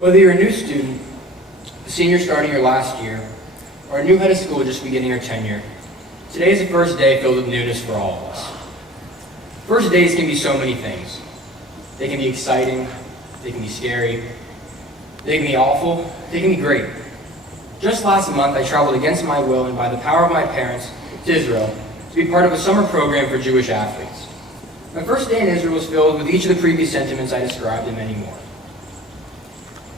Whether you're a new student, a senior starting your last year, or a new head of school just beginning your tenure, today is the first day filled with newness for all of us. First days can be so many things. They can be exciting, they can be scary, they can be awful, they can be great. Just last month, I traveled against my will and by the power of my parents to Israel to be part of a summer program for Jewish athletes. My first day in Israel was filled with each of the previous sentiments I described and many more.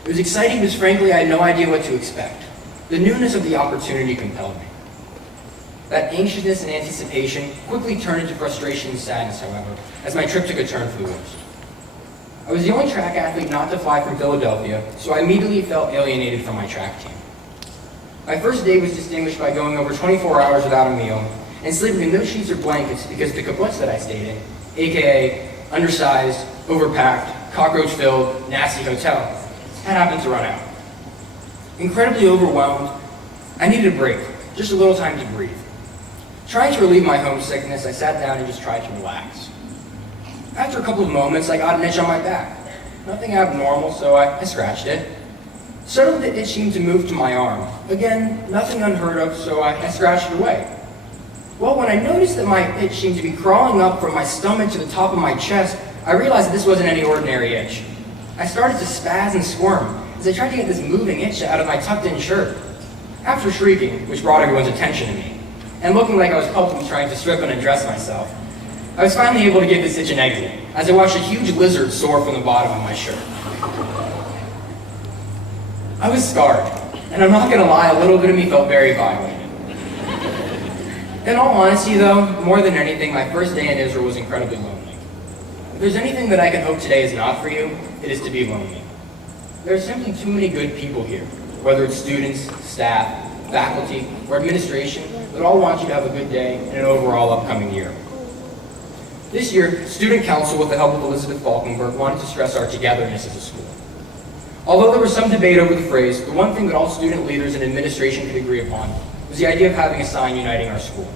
It was exciting because frankly I had no idea what to expect. The newness of the opportunity compelled me. That anxiousness and anticipation quickly turned into frustration and sadness, however, as my trip took a turn for the worst. I was the only track athlete not to fly from Philadelphia, so I immediately felt alienated from my track team. My first day was distinguished by going over 24 hours without a meal and sleeping in no sheets or blankets because the kibbutz that I stayed in, aka undersized, overpacked, cockroach-filled, nasty hotel, had happened to run out. Incredibly overwhelmed, I needed a break, just a little time to breathe. Trying to relieve my homesickness, I sat down and just tried to relax. After a couple of moments, I got an itch on my back. Nothing abnormal, so I scratched it. Suddenly the itch seemed to move to my arm. Again, nothing unheard of, so I scratched it away. Well, when I noticed that my itch seemed to be crawling up from my stomach to the top of my chest, I realized that this wasn't any ordinary itch. I started to spaz and squirm as I tried to get this moving itch out of my tucked-in shirt. After shrieking, which brought everyone's attention to me, and looking like I was helplessly trying to strip and undress myself, I was finally able to give this itch an exit as I watched a huge lizard soar from the bottom of my shirt. I was scarred, and I'm not going to lie, a little bit of me felt very violated. In all honesty though, more than anything, my first day in Israel was incredibly lonely. If there's anything that I can hope today is not for you, it is to be lonely. There are simply too many good people here, whether it's students, staff, faculty, or administration, that all want you to have a good day and an overall upcoming year. This year, Student Council, with the help of Elizabeth Falkenberg, wanted to stress our togetherness as a school. Although there was some debate over the phrase, the one thing that all student leaders and administration could agree upon was the idea of having a sign uniting our school.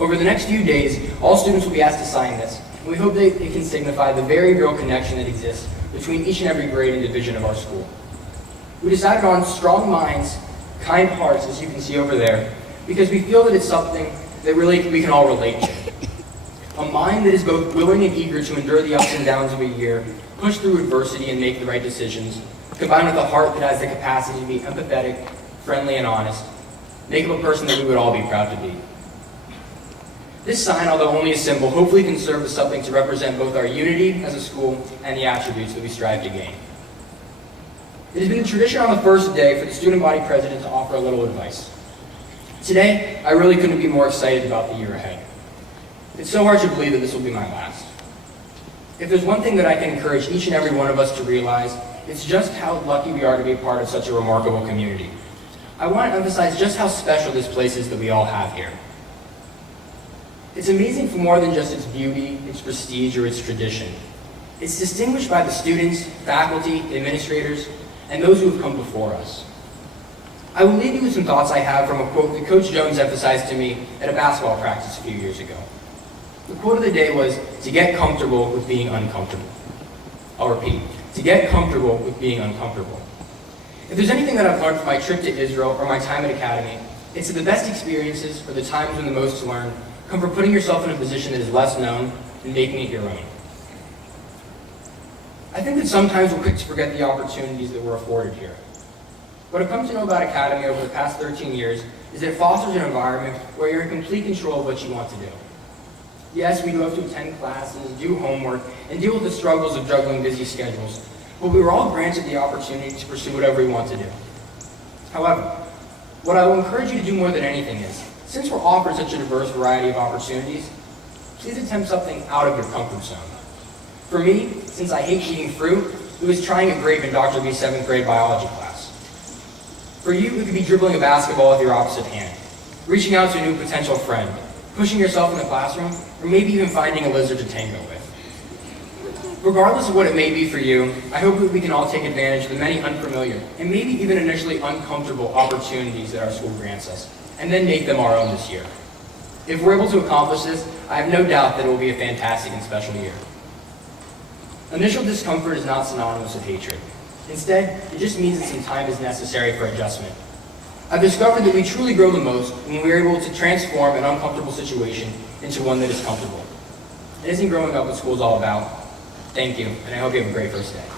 Over the next few days, all students will be asked to sign this, and we hope that it can signify the very real connection that exists between each and every grade and division of our school. We decided on strong minds, kind hearts, as you can see over there, because we feel that it's something that really we can all relate to. A mind that is both willing and eager to endure the ups and downs of a year, push through adversity and make the right decisions, combined with a heart that has the capacity to be empathetic, friendly, and honest, make up a person that we would all be proud to be. This sign, although only a symbol, hopefully can serve as something to represent both our unity as a school and the attributes that we strive to gain. It has been the tradition on the first day for the student body president to offer a little advice. Today, I really couldn't be more excited about the year ahead. It's so hard to believe that this will be my last. If there's one thing that I can encourage each and every one of us to realize, it's just how lucky we are to be a part of such a remarkable community. I want to emphasize just how special this place is that we all have here. It's amazing for more than just its beauty, its prestige, or its tradition. It's distinguished by the students, faculty, administrators, and those who have come before us. I will leave you with some thoughts I have from a quote that Coach Jones emphasized to me at a basketball practice a few years ago. The quote of the day was, "To get comfortable with being uncomfortable." I'll repeat, to get comfortable with being uncomfortable. If there's anything that I've learned from my trip to Israel or my time at Academy, it's that the best experiences, or the times when the most to learn, come from putting yourself in a position that is less known and making it your own. I think that sometimes we're quick to forget the opportunities that we're afforded here. What I've come to know about Academy over the past 13 years is that it fosters an environment where you're in complete control of what you want to do. Yes, we do have to attend classes, do homework, and deal with the struggles of juggling busy schedules, but we were all granted the opportunity to pursue whatever we want to do. However, what I will encourage you to do more than anything is, since we're offered such a diverse variety of opportunities, please attempt something out of your comfort zone. For me, since I hate eating fruit, it was trying a grape in Dr. B's 7th grade biology class. For you, it could be dribbling a basketball with your opposite hand, reaching out to a new potential friend, pushing yourself in the classroom, or maybe even finding a lizard to tango with. Regardless of what it may be for you, I hope that we can all take advantage of the many unfamiliar, and maybe even initially uncomfortable opportunities that our school grants us, and then make them our own this year. If we're able to accomplish this, I have no doubt that it will be a fantastic and special year. Initial discomfort is not synonymous with hatred. Instead, it just means that some time is necessary for adjustment. I've discovered that we truly grow the most when we're able to transform an uncomfortable situation into one that is comfortable. It isn't growing up what school is all about. Thank you, and I hope you have a great first day.